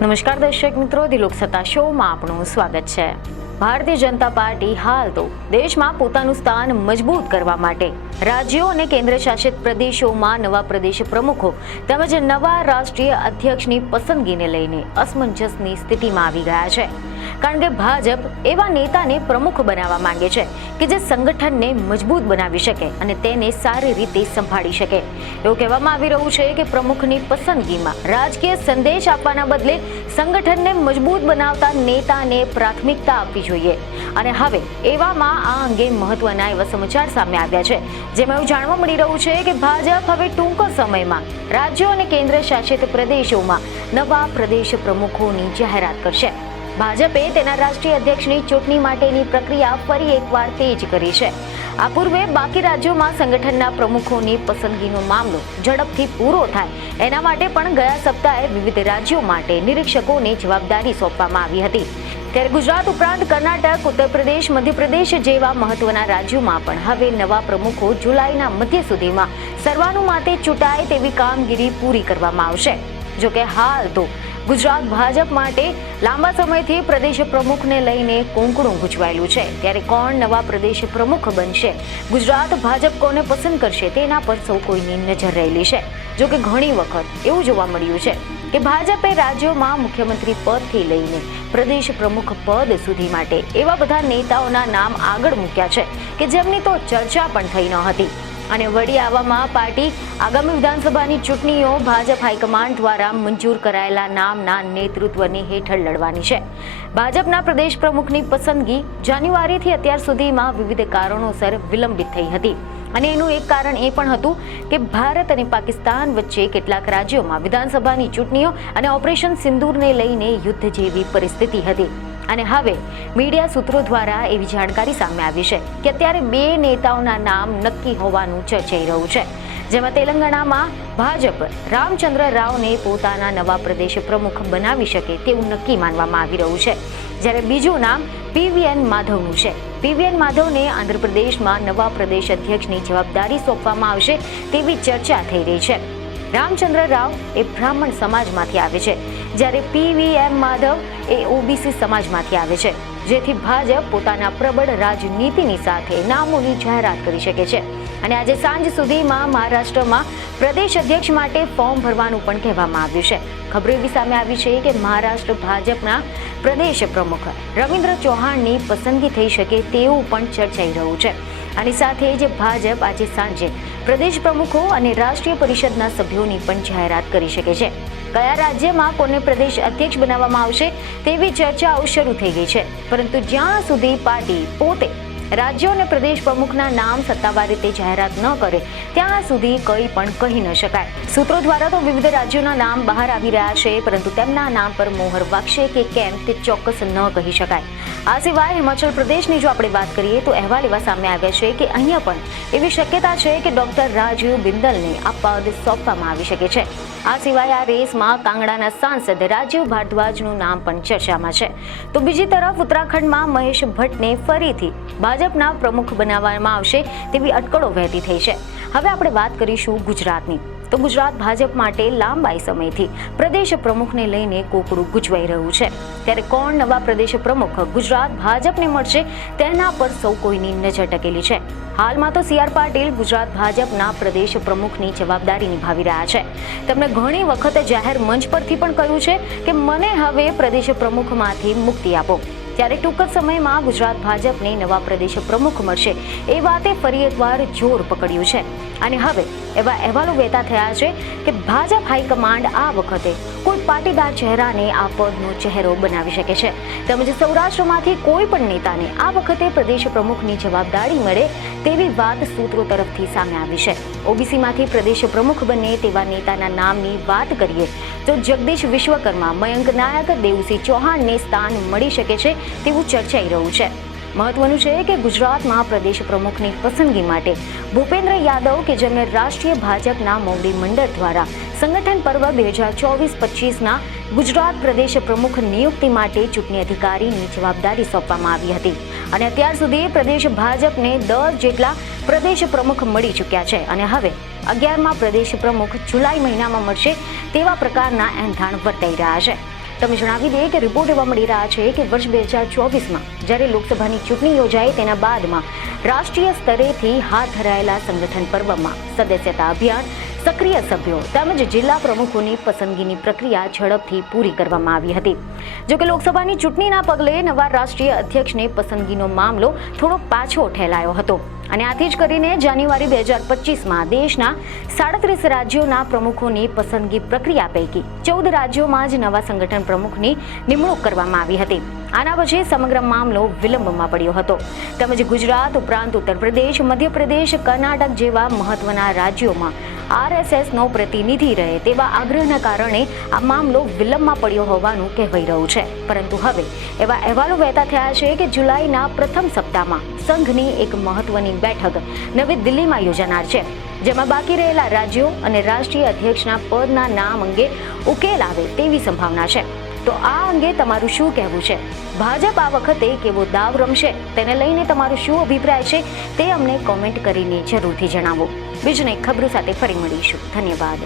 નમસ્કાર દર્શક મિત્રો, દિલોક સત્તા શોમાં આપનું સ્વાગત છે। ભારતીય જનતા પાર્ટી હાલ તો દેશમાં પોતાનું સ્થાન મજબૂત કરવા માટે રાજ્યો અને કેન્દ્ર શાસિત પ્રદેશોમાં નવા પ્રદેશ પ્રમુખો તેમજ નવા રાષ્ટ્રીય અધ્યક્ષની પસંદગીને લઈને અસમંજસની સ્થિતિમાં આવી ગયા છે। કારણ કે ભાજપ એવા નેતાને પ્રમુખ બનાવવા માંગે છે કે જે સંગઠનને મજબૂત બનાવી શકે અને તેને સારી રીતે સંભાળી શકે। એવું કહેવામાં આવી રહ્યું છે કે પ્રમુખની પસંદગીમાં રાજકીય સંદેશ આપવાના બદલે સંગઠનને મજબૂત બનાવતા નેતાને પ્રાથમિકતા આપવી જોઈએ। અને હવે એવામાં આ અંગે મહત્વના એવા સમાચાર સામે આવ્યા છે, જેમાં એવું જાણવા મળી રહ્યું છે કે ભાજપ હવે ટૂંક સમયમાં રાજ્યો અને કેન્દ્ર શાસિત પ્રદેશોમાં નવા પ્રદેશ પ્રમુખોની જાહેરાત કરશે। ભાજપે તેના રાષ્ટ્રીય અધ્યક્ષની ચૂંટણી માટેની પ્રક્રિયા ફરી એકવાર તેજ કરી છે। આ પૂર્વે બાકી રાજ્યોમાં સંગઠનના પ્રમુખોની પસંદગીનો મામલો ઝડપથી પૂરો થાય એના માટે પણ ગયા સપ્તાહે વિવિધ રાજ્યો માટે નિરીક્ષકોને જવાબદારી સોંપવામાં આવી હતી। ત્યારે ગુજરાત ઉપરાંત કર્ણાટક, ઉત્તર પ્રદેશ, મધ્યપ્રદેશ જેવા મહત્વના રાજ્યોમાં પણ હવે નવા પ્રમુખો જુલાઈના મધ્ય સુધીમાં સર્વાનુમતે ચૂંટાય તેવી કામગીરી પૂરી કરવામાં આવશે। જોકે હાલ તો ગુજરાત ભાજપ માટે લાંબા સમયથી પ્રદેશ પ્રમુખને લઈને કોંકણું ગૂંચવાયેલું છે। ત્યારે કોણ નવા પ્રદેશ પ્રમુખ બનશે, ગુજરાત ભાજપ કોને પસંદ કરશે, તેના પર સૌ કોઈની નજર રહેલી છે। જોકે ઘણી વખત એવું જોવા મળ્યું છે કે ભાજપે રાજ્યોમાં મુખ્યમંત્રી પદથી લઈને પ્રદેશ પ્રમુખ પદ સુધી માટે એવા બધા નેતાઓના નામ આગળ મૂક્યા છે કે જેમની તો ચર્ચા પણ થઈ ન હતી। અને વળી આવામાં પાર્ટી આગામી વિધાનસભાની ચૂંટણીઓ ભાજપ હાઈકમાન્ડ દ્વારા મંજૂર કરાયેલા નામના નેતૃત્વની હેઠળ લડવાની છે। ભાજપના પ્રદેશ પ્રમુખની પસંદગી જાન્યુઆરીથી અત્યાર સુધીમાં વિવિધ કારણોસર વિલંબિત થઈ હતી અને એનું એક કારણ એ પણ હતું કે ભારત અને પાકિસ્તાન વચ્ચે કેટલાક રાજ્યોમાં વિધાનસભાની ચૂંટણીઓ અને ઓપરેશન સિંદૂરને લઈને યુદ્ધ જેવી પરિસ્થિતિ હતી। અને હવે મીડિયા સૂત્રો દ્વારા એવી જાણકારી સામે આવી છે કે અત્યારે બે નેતાઓના નામ નક્કી હોવાનું ચર્ચાઈ રહ્યું છે, જેમાં તેલંગાણામાં ભાજપ રામચંદ્ર રાવને પોતાના નવા પ્રદેશ પ્રમુખ બનાવી શકે તેવું નક્કી માનવામાં આવી રહ્યું છે, જ્યારે બીજું નામ પીવીએન માધવનું છે। પીવીએન માધવને આંધ્રપ્રદેશમાં નવા પ્રદેશ અધ્યક્ષની જવાબદારી સોંપવામાં આવશે તેવી ચર્ચા થઈ રહી છે। રામચંદ્ર રાવ એ બ્રાહ્મણ સમાજમાંથી આવે છે, જ્યારે પીવીએન માધવ એ ઓબીસી સમાજમાંથી આવે છે, જેથી ભાજપ પોતાના પ્રબળ રાજનીતિની સાથે નામોની જાહેરાત કરી શકે છે। અને આજે સાંજ સુધીમાં મહારાષ્ટ્રમાં પ્રદેશ અધ્યક્ષ માટે ફોર્મ ભરવાનું પણ કહેવામાં આવ્યું છે। ખબર એવી સામે આવી છે કે મહારાષ્ટ્ર ભાજપના પ્રદેશ પ્રમુખ રવિન્દ્ર ચૌહાણની પસંદગી થઈ શકે તેવું પણ ચર્ચાઈ રહ્યું છે। આની સાથે જ ભાજપ આજે સાંજે પ્રદેશ પ્રમુખો અને રાષ્ટ્રીય પરિષદના સભ્યોની પણ જાહેરાત કરી શકે છે। કયા રાજ્યમાં કોને પ્રદેશ અધ્યક્ષ બનાવવામાં આવશે તેવી ચર્ચાઓ શરૂ થઈ ગઈ છે, પરંતુ જ્યાં સુધી પાર્ટી પોતે રાજ્યો અને પ્રદેશ પ્રમુખના નામ સત્તાવાર રીતે જાહેરાત ન કરે ત્યાં સુધી કંઈ પણ કહી ન શકાય। સૂત્રો દ્વારા તો વિવિધ રાજ્યોના નામ બહાર આવી રહ્યા છે, પરંતુ તેમના નામ પર મોહર વાગશે કે કેમ તે ચોક્કસ ન કહી શકાય। આ સિવાય હિમાચલ પ્રદેશની જો આપણે વાત કરીએ તો અહેવાલ એવા સામે આવ્યા છે કે અહીંયા પણ એવી શક્યતા છે કે ડોક્ટર રાજીવ બિંદલને આ પદ સોંપવામાં આવી શકે છે। આ સિવાય આ રેસમાં કાંગડાના સાંસદ રાજીવ ભારદ્વાજનું નામ પણ ચર્ચામાં છે। તો બીજી તરફ ઉત્તરાખંડમાં મહેશ ભટ્ટને ફરીથી ભાજપના પ્રમુખ બનાવવામાં આવશે તેવી અટકળો વહેતી થઈ છે। હવે આપણે વાત કરીશું ગુજરાતની। તો ગુજરાત ભાજપ માટે લાંબા સમયથી પ્રદેશ પ્રમુખને લઈને કોકડું ગૂંચવાઈ રહ્યું છે, ત્યારે કોણ નવા પ્રદેશ પ્રમુખ ગુજરાત ભાજપને મળશે તેના પર સૌ કોઈની નજર ટકેલી છે। હાલમાં તો સી આર પાટીલ ગુજરાત ભાજપના પ્રદેશ પ્રમુખની જવાબદારી નિભાવી રહ્યા છે। તેમણે ઘણી વખત જાહેર મંચ પરથી પણ કહ્યું છે કે મને હવે પ્રદેશ પ્રમુખમાંથી મુક્તિ આપો। ત્યારે ટૂંક સમયમાં ગુજરાત ભાજપને નવા પ્રદેશ પ્રમુખ મળશે એ વાતે ફરી એકવાર જોર પકડ્યું છે। અને હવે એવા અહેવાલો વહેતા થયા છે કે ભાજપ હાઈકમાન્ડ આ વખતે કોઈ પાટીદાર ચહેરાને આ પદનો ચહેરો બનાવી શકે છે, તેમજ સૌરાષ્ટ્રમાંથી કોઈ પણ નેતાને આ વખતે પ્રદેશ પ્રમુખની જવાબદારી મળે તેવી વાત સૂત્રો તરફથી સામે આવી છે। ઓબીસીમાંથી પ્રદેશ પ્રમુખ બને તેવા નેતાના નામની વાત કરીએ તો જગદીશ વિશ્વકર્મા, મયંક નાયક, દેવસિંહ ચૌહાણને સ્થાન મળી શકે છે તેવું ચર્ચાઈ રહ્યું છે। મહત્વનું છે કે ગુજરાતમાં પ્રદેશ પ્રમુખની પસંદગી માટે ભૂપેન્દ્ર યાદવ કે જેમને રાષ્ટ્રીય ભાજપના મોવડી મંડળ દ્વારા સંગઠન પર્વ 2024-25ના ગુજરાત પ્રદેશ પ્રમુખ નિયુક્તિ માટે ચૂંટણી અધિકારીની જવાબદારી સોંપવામાં આવી હતી અને અત્યાર સુધી પ્રદેશ ભાજપને 10 જેટલા પ્રદેશ પ્રમુખ મળી ચૂક્યા છે અને હવે 11મા પ્રદેશ પ્રમુખ જુલાઈ મહિનામાં મળશે તેવા પ્રકારના એંધાણ વર્તાઈ રહ્યા છે. તમે જણાવી દઈએ કે રિપોર્ટ એવા મળી રહ્યા છે કે વર્ષ 2024માં જ્યારે લોકસભાની ચૂંટણી યોજાઈ તેના બાદમાં રાષ્ટ્રીય સ્તરેથી હાથ ધરાયેલા સંગઠન પર્વમાં સદસ્યતા અભિયાન, સક્રિય સભ્યો તેમજ જિલ્લા પ્રમુખોની પસંદગીની પ્રક્રિયા ઝડપથી પૂરી કરવામાં આવી હતી. જોકે લોકસભાની ચૂંટણીના પગલે નવા રાષ્ટ્રીય અધ્યક્ષની પસંદગીનો મામલો થોડો પાછો ઠેલાયો હતો અને આથી જ કરીને જાન્યુઆરી 2025માં દેશના 37 રાજ્યોના પ્રમુખોની પસંદગી પ્રક્રિયા પૈકી 14 રાજ્યોમાં જ નવા સંગઠન પ્રમુખની નિમણૂક કરવામાં આવી હતી. આના પછી સમગ્ર મામલો વિલંબમાં પડ્યો હતો. તેમજ ગુજરાત ઉપરાંત ઉત્તર પ્રદેશ, મધ્યપ્રદેશ, કર્ણાટક જેવા મહત્વના રાજ્યોમાં RSSનો પ્રતિનિધિ રહે તેવા આગ્રહના કારણે આ મામલો વિલંબમાં પડ્યો હોવાનું કહેવાઈ રહ્યું છે. પરંતુ હવે એવા અહેવાલો વહેતા થયા છે કે જુલાઈના પ્રથમ સપ્તાહમાં સંઘની એક મહત્વની બેઠક નવી દિલ્હીમાં યોજાનાર છે, જેમાં બાકી રહેલા રાજ્યો અને રાષ્ટ્રીય અધ્યક્ષના પદના નામ અંગે ઉકેલ આવે તેવી સંભાવના છે. તો આ અંગે તમારું શું કહેવું છે? ભાજપ આ વખતે કેવો દાવ રમશે તેને લઈને તમારો શું અભિપ્રાય છે તે અમને કોમેન્ટ કરીને જરૂરથી જણાવો. બીજી એક ખબરો સાથે ફરી મળીશું. ધન્યવાદ.